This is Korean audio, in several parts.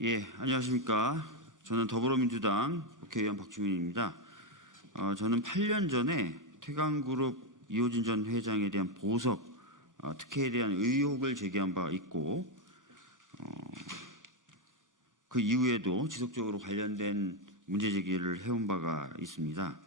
예, 안녕하십니까. 저는 더불어민주당 국회의원 박주민입니다. 저는 8년 전에 태광그룹 이호진 전 회장에 대한 보석 특혜에 대한 의혹을 제기한 바 있고, 그 이후에도 지속적으로 관련된 문제 제기를 해온 바가 있습니다.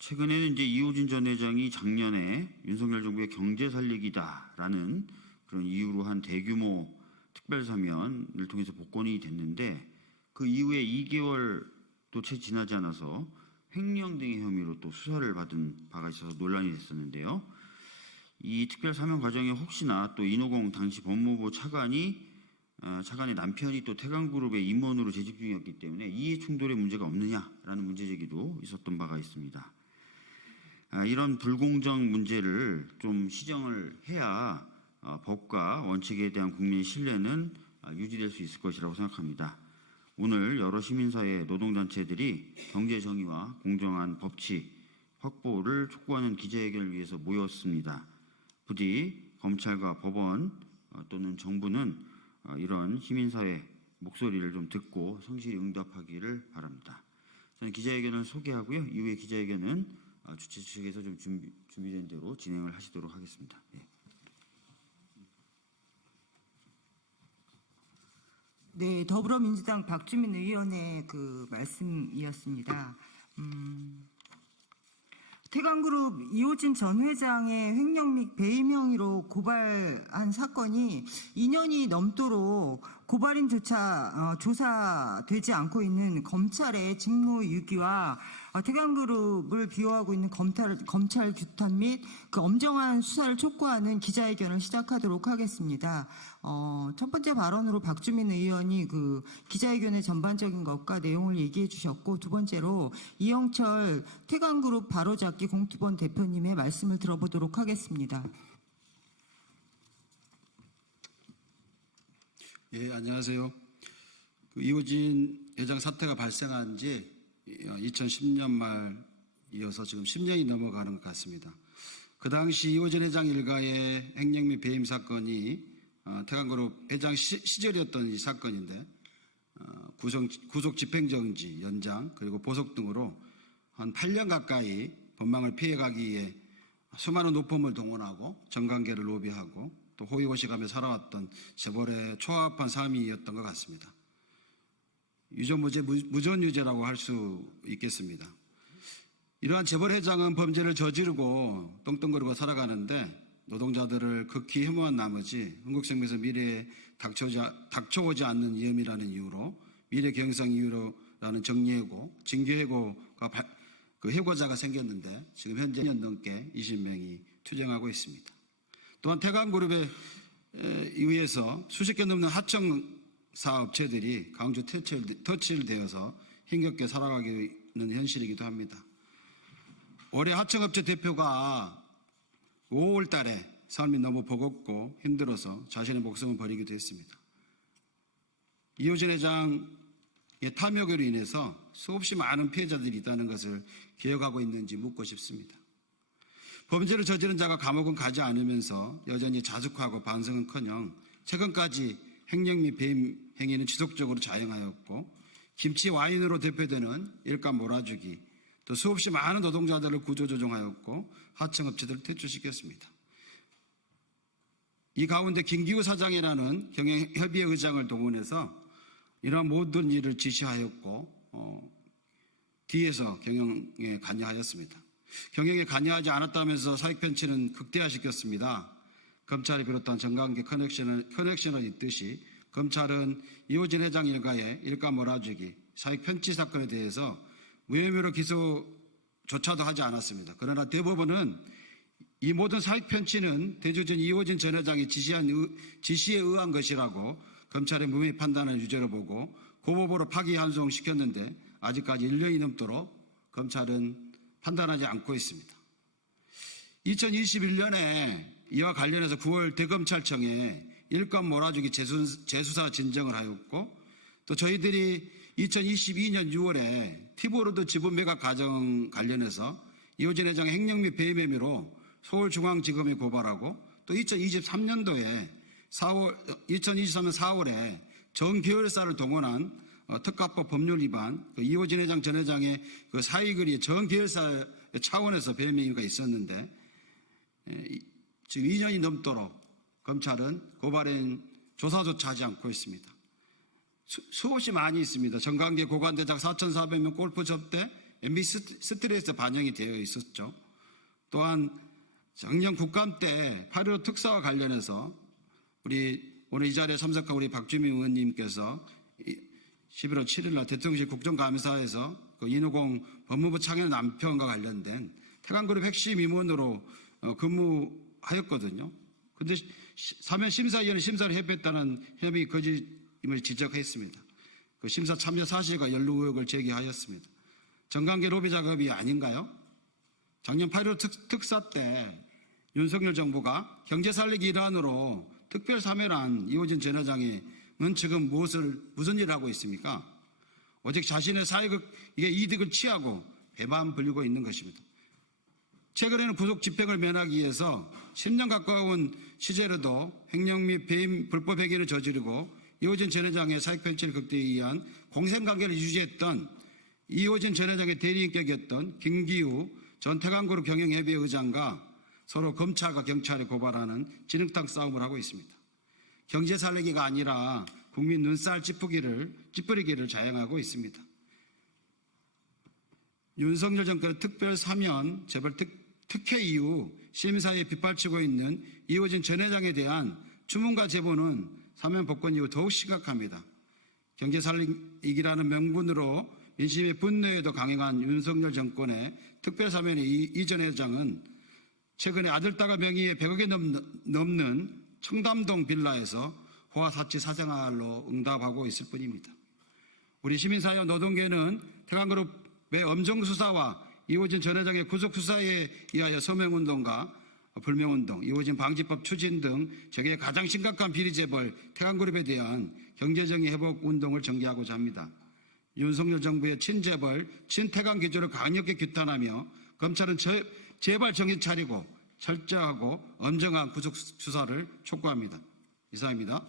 최근에는 이제 이호진 전 회장이 작년에 윤석열 정부의 경제 살리기다라는 그런 이유로 한 대규모 특별사면을 통해서 복권이 됐는데, 그 이후에 2개월도 채 지나지 않아서 횡령 등의 혐의로 또 수사를 받은 바가 있어서 논란이 됐었는데요. 이 특별사면 과정에 혹시나 또 인호공 당시 법무부 차관의 남편이 또 태광그룹의 임원으로 재직 중이었기 때문에 이해 충돌의 문제가 없느냐라는 문제 제기도 있었던 바가 있습니다. 이런 불공정 문제를 좀 시정을 해야 법과 원칙에 대한 국민의 신뢰는 유지될 수 있을 것이라고 생각합니다. 오늘 여러 시민사회 노동단체들이 경제정의와 공정한 법치 확보를 촉구하는 기자회견을 위해서 모였습니다. 부디 검찰과 법원 또는 정부는 이런 시민사회 목소리를 좀 듣고 성실히 응답하기를 바랍니다. 저는 기자회견을 소개하고요. 이후에 기자회견은 주최 측에서 좀 준비된 대로 진행을 하시도록 하겠습니다. 예. 네, 더불어민주당 박주민 의원의 그 말씀이었습니다. 태광그룹 이호진 전 회장의 횡령 및 배임 행위로 고발한 사건이 2년이 넘도록 고발인조차 조사되지 않고 있는 검찰의 직무유기와 태광그룹을 비호하고 있는 검찰 규탄 및 그 엄정한 수사를 촉구하는 기자회견을 시작하도록 하겠습니다. 첫 번째 발언으로 박주민 의원이 그 기자회견의 전반적인 것과 내용을 얘기해 주셨고, 두 번째로 이영철 태광그룹 바로잡기 공투본 대표님의 말씀을 들어보도록 하겠습니다. 예, 안녕하세요. 이호진 회장 사태가 발생한 지 2010년 말 이어서 지금 10년이 넘어가는 것 같습니다. 그 당시 이호진 회장 일가의 횡령 및 배임 사건이 태광그룹 회장 시절이었던 이 사건인데, 구속 집행정지 연장 그리고 보석 등으로 한 8년 가까이 법망을 피해가기 위해 수많은 노펌을 동원하고 정관계를 로비하고 또 호의호식하며 살아왔던 재벌의 초합한 삶이었던 것 같습니다. 유전무죄, 무전유죄라고 할 수 있겠습니다. 이러한 재벌 회장은 범죄를 저지르고 떵떵거리고 살아가는데, 노동자들을 극히 혐오한 나머지 흥국생명에서 미래에 닥쳐오지 않는 위험이라는 이유로 미래 경영 이유로라는 정리해고, 징계해고가 그 해고자가 생겼는데, 지금 현재 2년 넘게 20명이 투쟁하고 있습니다. 또한 태광그룹에 의해서 수십 개 넘는 하청사 업체들이 강주 터치되어서 힘겹게 살아가기는 현실이기도 합니다. 올해 하청업체 대표가 5월 달에 삶이 너무 버겁고 힘들어서 자신의 목숨을 버리기도 했습니다. 이호진 회장의 탐욕으로 인해서 수없이 많은 피해자들이 있다는 것을 기억하고 있는지 묻고 싶습니다. 범죄를 저지른 자가 감옥은 가지 않으면서 여전히 자숙하고 반성은커녕 최근까지 횡령 및 배임 행위는 지속적으로 자행하였고, 김치 와인으로 대표되는 일감 몰아주기, 또 수없이 많은 노동자들을 구조조정하였고 하청업체들을 퇴출시켰습니다. 이 가운데 김기우 사장이라는 경영협의회 의장을 동원해서 이러한 모든 일을 지시하였고, 뒤에서 경영에 관여하였습니다. 경영에 관여하지 않았다면서 사익편취는 극대화시켰습니다. 검찰이 비롯한 정관계 커넥션을 잇듯이 검찰은 이호진 회장 일가의 일감 몰아주기, 사익편취 사건에 대해서 무혐의로 기소조차도 하지 않았습니다. 그러나 대법원은 이 모든 사익편취는 대주주인 이호진 전 회장이 지시에 의한 것이라고 검찰의 무혐의 판단을 유죄로 보고 고법으로 파기환송시켰는데, 아직까지 1년이 넘도록 검찰은 판단하지 않고 있습니다. 2021년에 이와 관련해서 9월 대검찰청에 일감 몰아주기 재수사 진정을 하였고, 또 저희들이 2022년 6월에 티보로드 지분 매각 과정 관련해서 이호진 회장의 횡령 및 배임 혐의로 서울중앙지검에 고발하고, 또 2023년 4월에 정계열사를 동원한 특가법 법률 위반, 이호진 회장 전 회장의 그 사익을 정계열사 차원에서 배명이 있었는데 지금 2년이 넘도록 검찰은 고발인 조사조차 하지 않고 있습니다. 수없이 많이 있습니다. 정관계 고관대장 4,400명 골프 접대 MB 스트레스 반영이 되어 있었죠. 또한 작년 국감 때 8.15 특사와 관련해서 우리 오늘 이 자리에 참석한 우리 박주민 의원님께서 11월 7일 날 대통령실 국정감사에서 그 인후공 법무부 창현 남편과 관련된 태광그룹 핵심 임원으로 근무하였거든요. 그런데 사면 심사위원회 심사를 협의했다는 혐의 거짓임을 지적했습니다. 그 심사 참여 사실과 연루 의혹을 제기하였습니다. 정관계 로비 작업이 아닌가요? 작년 8.15 특사 때 윤석열 정부가 경제 살리기 일환으로 특별 사면한 이호진 전 회장은 지금 무슨 일을 하고 있습니까? 오직 자신의 이득을 취하고 배만 불리고 있는 것입니다. 최근에는 구속 집행을 면하기 위해서 10년 가까운 시제로도 횡령 및 배임 불법 행위를 저지르고 이호진 전 회장의 사익 편취를 극대에 의한 공생관계를 유지했던 이호진 전 회장의 대리인격이었던 김기우 전 태광그룹 경영협의회 의장과 서로 검찰과 경찰에 고발하는 진흙탕 싸움을 하고 있습니다. 경제 살리기가 아니라 국민 눈살 찌푸리기를 자행하고 있습니다. 윤석열 정권의 특별 사면 재벌 특혜 이후 심사에 빗발치고 있는 이호진 전 회장에 대한 주문과 제보는 사면 복권 이후 더욱 심각합니다. 경제 살리기라는 명분으로 민심의 분노에도 강행한 윤석열 정권의 특별 사면의 이 전 회장은 최근에 아들딸과 명의의 100억에 넘는 청담동 빌라에서 호화사치 사생활로 응답하고 있을 뿐입니다. 우리 시민사회와 노동계는 태광그룹의 엄정수사와 이호진 전 회장의 구속수사에 의하여 서명운동과 불명운동, 이호진 방지법 추진 등 세계의 가장 심각한 비리재벌 태광그룹에 대한 경제정의 회복운동을 전개하고자 합니다. 윤석열 정부의 친재벌, 친태광 기조를 강력히 규탄하며 검찰은 제발 정신 차리고 철저하고 엄정한 구속수사를 촉구합니다. 이상입니다.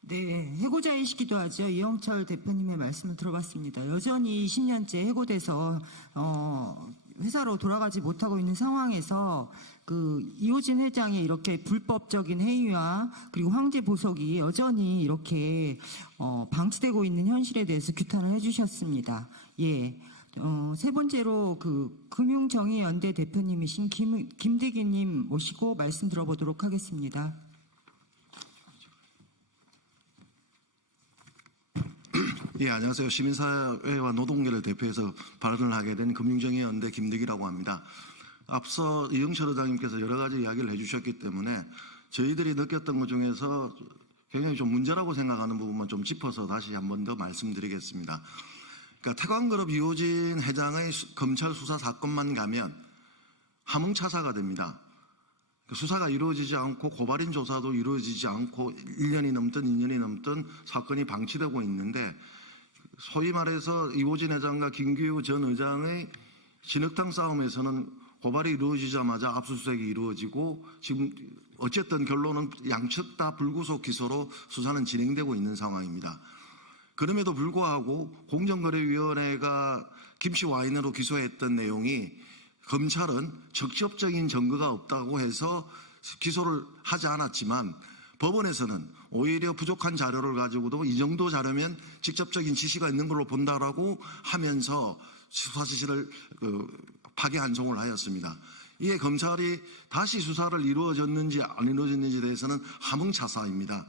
네, 해고자이시기도 하죠. 이영철 대표님의 말씀을 들어봤습니다. 여전히 20년째 해고돼서 회사로 돌아가지 못하고 있는 상황에서 그 이호진 회장의 이렇게 불법적인 행위와 그리고 황제 보석이 여전히 이렇게 방치되고 있는 현실에 대해서 규탄을 해주셨습니다. 예. 세 번째로 그 금융정의연대 대표님이신 김대기님 모시고 말씀 들어보도록 하겠습니다. 예, 안녕하세요. 시민사회와 노동계를 대표해서 발언을 하게 된 금융정의연대 김대기라고 합니다. 앞서 이영철 의장님께서 여러 가지 이야기를 해주셨기 때문에 저희들이 느꼈던 것 중에서 굉장히 좀 문제라고 생각하는 부분만 좀 짚어서 다시 한 번 더 말씀드리겠습니다. 그러니까 태광그룹 이호진 회장의 검찰 수사 사건만 가면 함흥차사가 됩니다. 수사가 이루어지지 않고 고발인 조사도 이루어지지 않고 1년이 넘든 2년이 넘든 사건이 방치되고 있는데 소위 말해서 이호진 회장과 김기우 전 의장의 진흙탕 싸움에서는 고발이 이루어지자마자 압수수색이 이루어지고 지금 어쨌든 결론은 양측 다 불구속 기소로 수사는 진행되고 있는 상황입니다. 그럼에도 불구하고 공정거래위원회가 김씨 와인으로 기소했던 내용이 검찰은 직접적인 증거가 없다고 해서 기소를 하지 않았지만 법원에서는 오히려 부족한 자료를 가지고도 이 정도 자료면 직접적인 지시가 있는 걸로 본다라고 하면서 수사 지시를 파기환송을 하였습니다. 이에 검찰이 다시 수사를 이루어졌는지 안 이루어졌는지에 대해서는 함흥차사입니다.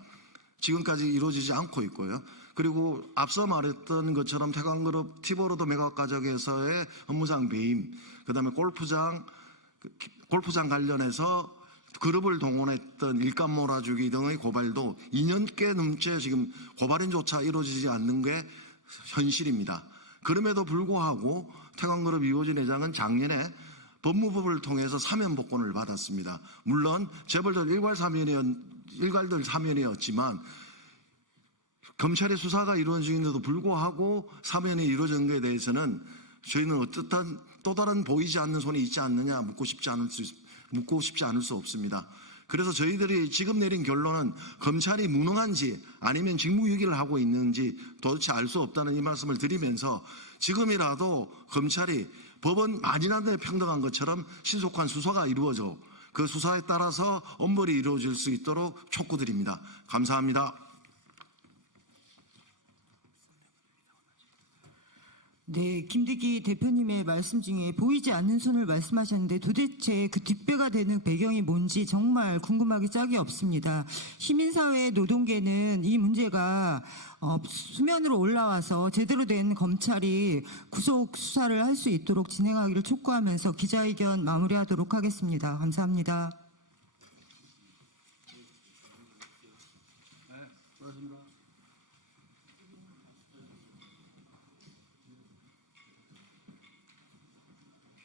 지금까지 이루어지지 않고 있고요. 그리고 앞서 말했던 것처럼 태광그룹 티보로드 매각가족에서의 업무상 배임, 그다음에 골프장 관련해서 그룹을 동원했던 일감 몰아주기 등의 고발도 2년께 넘게 지금 고발인조차 이루어지지 않는 게 현실입니다. 그럼에도 불구하고 태광그룹 이호진 회장은 작년에 법무부를 통해서 사면 복권을 받았습니다. 물론 재벌들 일괄들 사면이었지만 검찰의 수사가 이루어지는데도 불구하고 사면이 이루어진 것에 대해서는 저희는 어떻든 또 다른 보이지 않는 손이 있지 않느냐 묻고 싶지 않을 수 없습니다. 그래서 저희들이 지금 내린 결론은 검찰이 무능한지 아니면 직무유기를 하고 있는지 도대체 알 수 없다는 이 말씀을 드리면서 지금이라도 검찰이 법원 만인한데 평등한 것처럼 신속한 수사가 이루어져 그 수사에 따라서 엄벌이 이루어질 수 있도록 촉구드립니다. 감사합니다. 네, 김대기 대표님의 말씀 중에 보이지 않는 손을 말씀하셨는데 도대체 그 뒷배가 되는 배경이 뭔지 정말 궁금하기 짝이 없습니다. 시민사회 노동계는 이 문제가 수면으로 올라와서 제대로 된 검찰이 구속 수사를 할 수 있도록 진행하기를 촉구하면서 기자회견 마무리하도록 하겠습니다. 감사합니다.